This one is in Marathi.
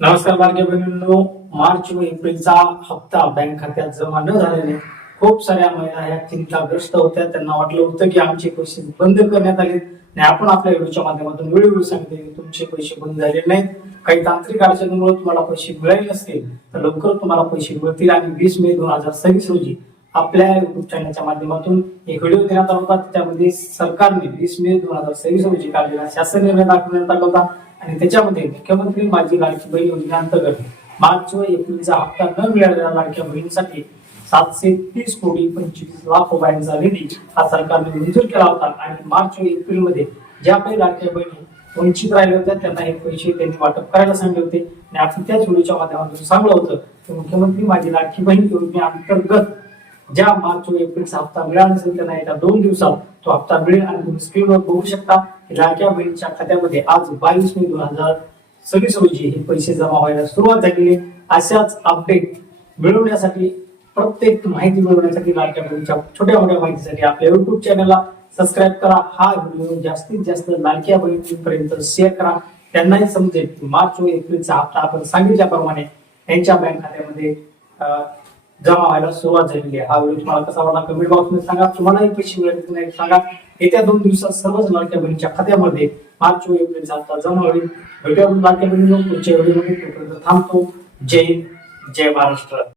नमस्कार लाडक्या बहिणींनो, मार्च व एप्रिलचा हप्ता बँक खात्यात जमा न झाल्याने खूप साऱ्या महिला ह्या चिंताग्रस्त होत्या. त्यांना वाटलं होतं की आमचे पैसे बंद करण्यात आले आणि आपण आपल्या व्हिडिओच्या माध्यमातून वेळोवेळी सांगते की तुमचे पैसे बंद झालेले नाहीत. काही तांत्रिक अडचणीमुळे तुम्हाला पैसे मिळाले नसतील तर लवकर तुम्हाला पैसे मिळतील. आणि 20 मे 2026 रोजी आपल्या युट्यूब चॅनलच्या माध्यमातून एक व्हिडिओ देण्यात आला होता. त्यामध्ये सरकारने 20 मे 2026 रोजी काढलेला शासन निर्णय दाखवण्यात आला होता आणि त्याच्यामध्ये मुख्यमंत्री माझी लाडकी बहीण योजनेअंतर्गत मार्च व एप्रिलचा हप्ता न मिळालेल्या लाडक्या बहिणींसाठी 730 कोटी 25 लाख रुपयांचा निधी हा सरकारने मंजूर केला होता. आणि मार्च व एप्रिल मध्ये ज्या काही लाडक्या बहिणी वंचित राहिल्या होत्या त्यांना हे पैसे त्यांनी वाटप करायला सांगितले होते. आणि आपण त्याच व्हिडिओच्या माध्यमातून सांगलं होतं की मुख्यमंत्री माझी लाडकी बहीण योजनेअंतर्गत ज्या मार्च व एप्रिलचा हप्ता मिळाला नसेल त्यांना येत्या 2 दिवसात तो हप्ता मिळेल. आणि तुम्ही स्क्रीनवर बघू शकता की लाडक्या बहिणीच्या खात्यामध्ये आज 22 मे 2026 रोजी हे पैसे जमा व्हायला सुरुवात झाली. अशाच अपडेट मिळवण्यासाठी, प्रत्येक माहिती मिळवण्यासाठी, लाडक्या बहिणीच्या छोट्या मोठ्या माहितीसाठी आपल्या युट्यूब चॅनलला सबस्क्राईब करा. हा व्हिडिओ जास्तीत जास्त लाडक्या बहिणींपर्यंत शेअर करा. त्यांनाही समजेल की मार्च व एप्रिलचा हप्ता आपण सांगितल्याप्रमाणे यांच्या बँक खात्यामध्ये जमा व्हायला सुरुवात झालेली आहे. हा व्हिडिओ तुम्हाला कसा वाटला कमेंट बॉक्स मध्ये सांगा. तुम्हालाही पैसे मिळाले की नाही सांगा. येत्या 2 दिवसात सर्वच लाडक्या बहिणीच्या खात्यामध्ये मार्च व एप्रिलचा हप्ता जमा होईल. भेटूया लाडक्या बहिणींनो पुढच्या व्हिडिओमध्ये. तोपर्यंत थांबतो. जय हिंद, जय महाराष्ट्र.